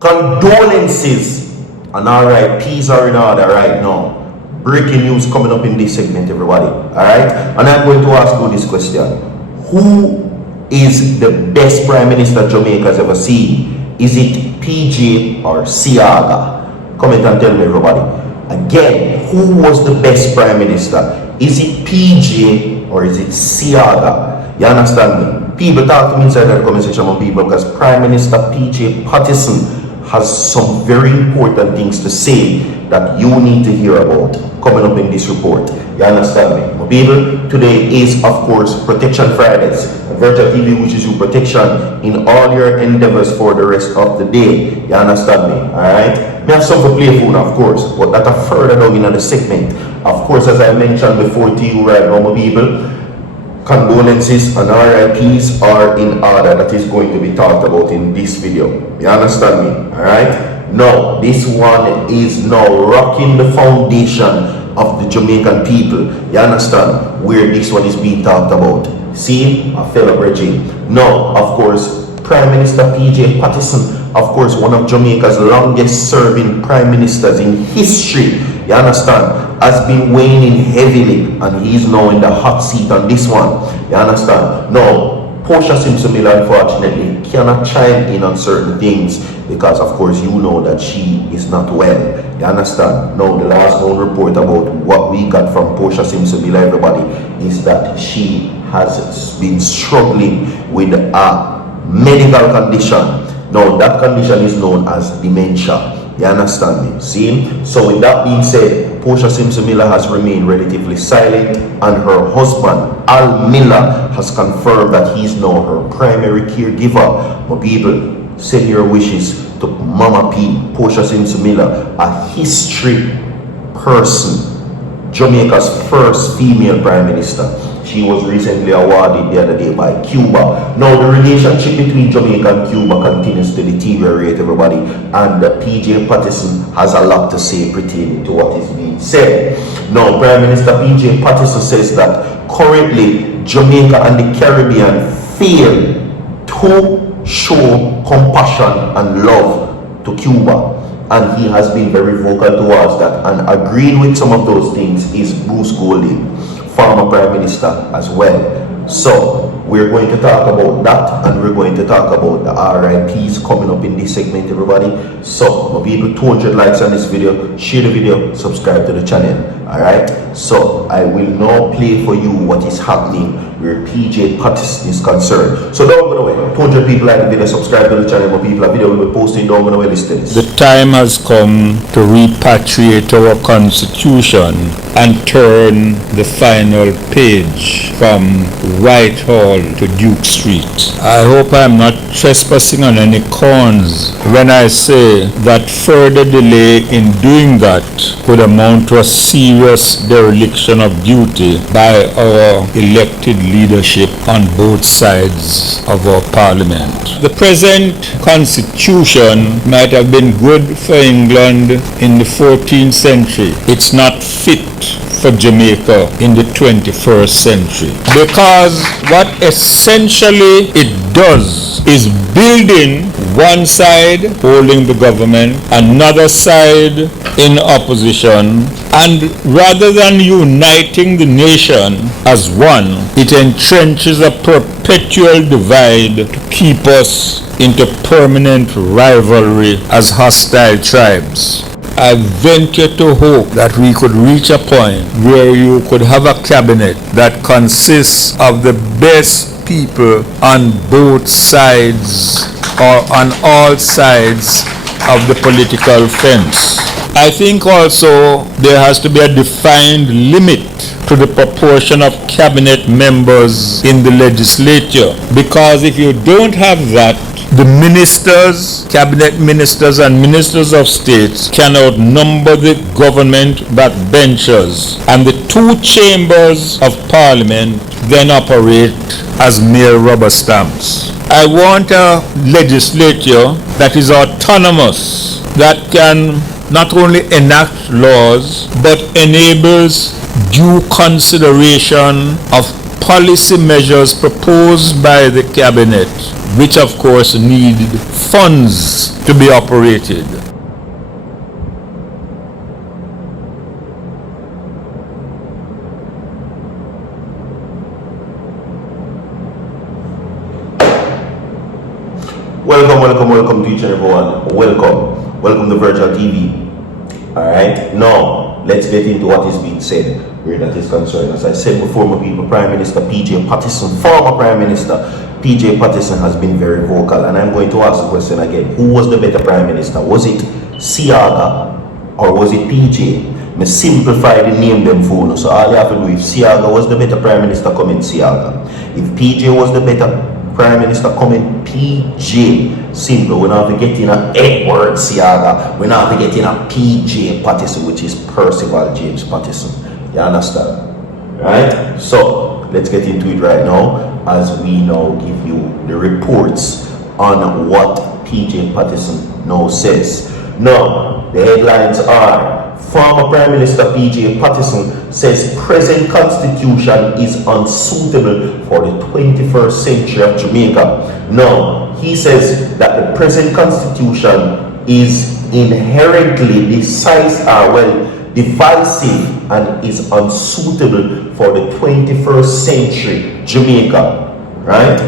Condolences and RIPs are in order right now. Breaking news coming up in this segment, everybody. Alright? And I'm going to ask you this question. Who is the best Prime Minister Jamaica's ever seen? Is it PJ or Siaga? Comment and tell me, everybody. Again, who was the best Prime Minister? Is it PJ or is it Siaga? You understand me? People talk to me inside the comment section, people, because Prime Minister PJ Patterson has some very important things to say that you need to hear about coming up in this report. You understand me? My people, today is, of course, Protection Fridays. Virtual TV wishes you protection in all your endeavors for the rest of the day. You understand me? Alright? We have some for play for now, of course, but that are further down in the segment. Of course, as I mentioned before to you right now, my people, condolences and RIPs are in order. That is going to be talked about in this video. You understand me? Alright? Now, this one is now rocking the foundation of the Jamaican people. You understand where this one is being talked about? See? A fellow regime. Now, of course, Prime Minister PJ Patterson, of course, one of Jamaica's longest serving prime ministers in history, you understand, has been weighing heavily, and he's now in the hot seat on this one. You understand? Now, Portia Simpson-Miller, unfortunately, cannot chime in on certain things because, of course, you know that she is not well. You understand? Now, the last known report about what we got from Portia Simpson-Miller, everybody, is that she has been struggling with a medical condition. Now, that condition is known as dementia. You understand me? See? So with that being said, Portia Simpson-Miller has remained relatively silent, and her husband, Al Miller, has confirmed that he's now her primary caregiver. My people, send your wishes to Mama P, Portia Simpson-Miller, a history person, Jamaica's first female prime minister. She was recently awarded the other day by Cuba. Now, the relationship between Jamaica and Cuba continues to deteriorate, everybody, and PJ Patterson has a lot to say pertaining to what is being said. Now, Prime Minister PJ Patterson says that currently Jamaica and the Caribbean fail to show compassion and love to Cuba. And he has been very vocal towards that, and agreeing with some of those things is Bruce Golding, former Prime Minister as well. So we're going to talk about that, and we're going to talk about the RIPs coming up in this segment, everybody. So my people, 200 likes on this video, share the video, subscribe to the channel. Alright, so I will now play for you what is happening where PJ Patterson is concerned. So don't go away. 200 people like the video, subscribe to the channel. My people, a video will be posted. Don't go away, listen. The time has come to repatriate our constitution and turn the final page from Whitehall to Duke Street. I hope I am not trespassing on any corns when I say that further delay in doing that could amount to a serious dereliction of duty by our elected leadership on both sides of our parliament. The present constitution might have been good for England in the 14th century. It's not fit for Jamaica in the 21st century, because what essentially it does is building one side holding the government, another side in opposition, and rather than uniting the nation as one, it entrenches a perpetual divide to keep us into permanent rivalry as hostile tribes. I venture to hope that we could reach a point where you could have a cabinet that consists of the best people on both sides or on all sides of the political fence. I think also there has to be a defined limit to the proportion of cabinet members in the legislature, because if you don't have that, the ministers, cabinet ministers and ministers of states can outnumber the government backbenchers, and the two chambers of parliament then operate as mere rubber stamps. I want a legislature that is autonomous, that can not only enact laws but enables due consideration of policy measures proposed by the cabinet, which of course need funds to be operated. Welcome to each and everyone. Welcome to Virtual TV. Alright, now let's get into what is being said where that is concerned. As I said before, my people, Prime Minister PJ Patterson, former Prime Minister PJ Patterson, has been very vocal, and I'm going to ask the question again. Who was the better Prime Minister? Was it Siaga or was it PJ? Me simplify the name them for you. So all you have to do, if Siaga was the better Prime Minister, comment Siaga. If PJ was the better Prime Minister, comment PJ. Simple. We're not forgetting a Edward Siaga. We're not forgetting a PJ Patterson, which is Percival James Patterson. You understand? Right? So let's get into it right now as we now give you the reports on what PJ Patterson now says. Now, the headlines are: former Prime Minister PJ Patterson says present constitution is unsuitable for the 21st century of Jamaica. Now, he says that the present constitution is inherently divisive and is unsuitable for the 21st century Jamaica. Right?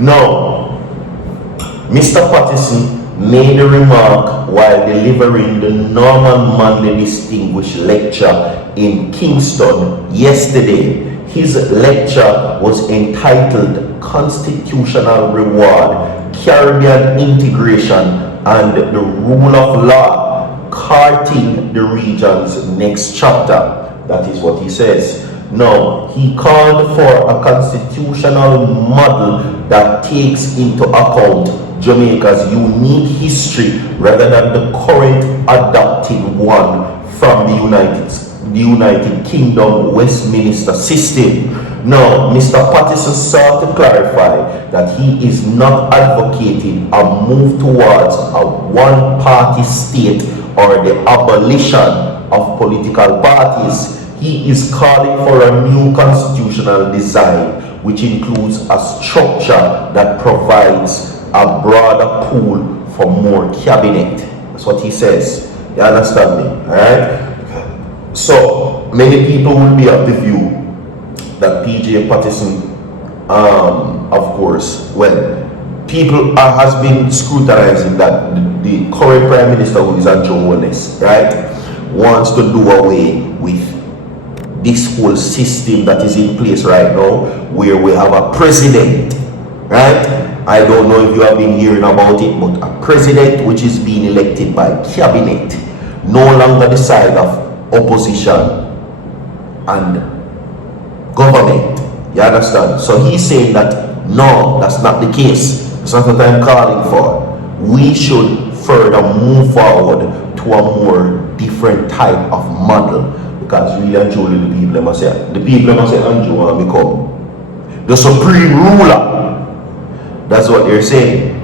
Now, Mr. Patterson made a remark while delivering the Norman Manley Distinguished Lecture in Kingston yesterday. His lecture was entitled Constitutional Reward, Caribbean Integration and the Rule of Law, Charting the Region's Next Chapter. That is what he says. Now, he called for a constitutional model that takes into account Jamaica's unique history rather than the current adopted one from the United Kingdom Westminster system. Now, Mr. Patterson sought to clarify that he is not advocating a move towards a one-party state or the abolition of political parties. He is calling for a new constitutional design which includes a structure that provides a broader pool for more cabinet. That's what he says. You understand me? Alright? So, many people will be of the view that PJ Patterson, of course, people has been scrutinizing that the current Prime Minister, who is Andrew Holness, right, wants to do away with this whole system that is in place right now, where we have a president, right? I don't know if you have been hearing about it, but a president which is being elected by cabinet, no longer the side of opposition and government. You understand? So he's saying that no, that's not the case. That's not what I'm calling for. We should further move forward to a more different type of model, because really and truly the people must say Andrew want to become the supreme ruler. That's what they're saying.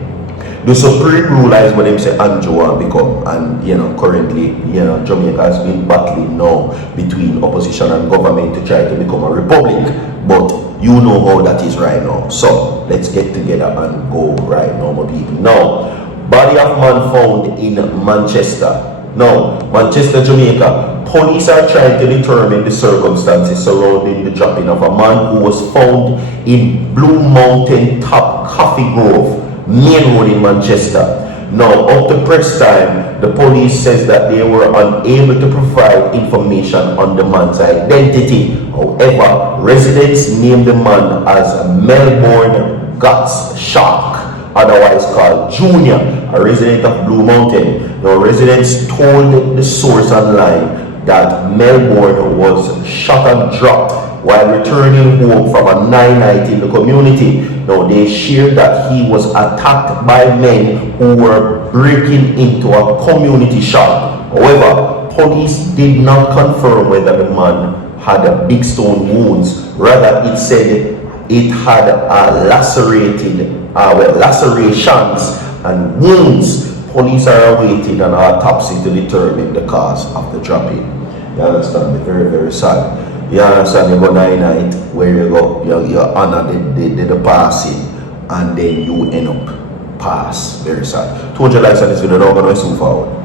The supreme ruler is what they say Andrew want to become. And currently, Jamaica has been battling now between opposition and government to try to become a republic. But you know how that is right now. So let's get together and go right now, my people. Now, body of man found in Manchester. Now, Manchester, Jamaica. Police are trying to determine the circumstances surrounding the dropping of a man who was found in Blue Mountain Top Coffee Grove, Main Road in Manchester. Now, up to press time, the police says that they were unable to provide information on the man's identity. However, residents named the man as Melbourne Guts Shark, otherwise called Junior, a resident of Blue Mountain. Now, residents told the source online that Melbourne was shot and dropped while returning home from a night in the community. Now, they shared that he was attacked by men who were breaking into a community shop. However, police did not confirm whether the man had big stone wounds. Rather, it said it had lacerations and wounds. Police are awaiting an autopsy to determine the cause of the dropping. You understand me? Very, very sad. You understand? You go night where you go, you honor the passing, and then you end up pass. Very sad. 200 likes on this video, don't go so forward.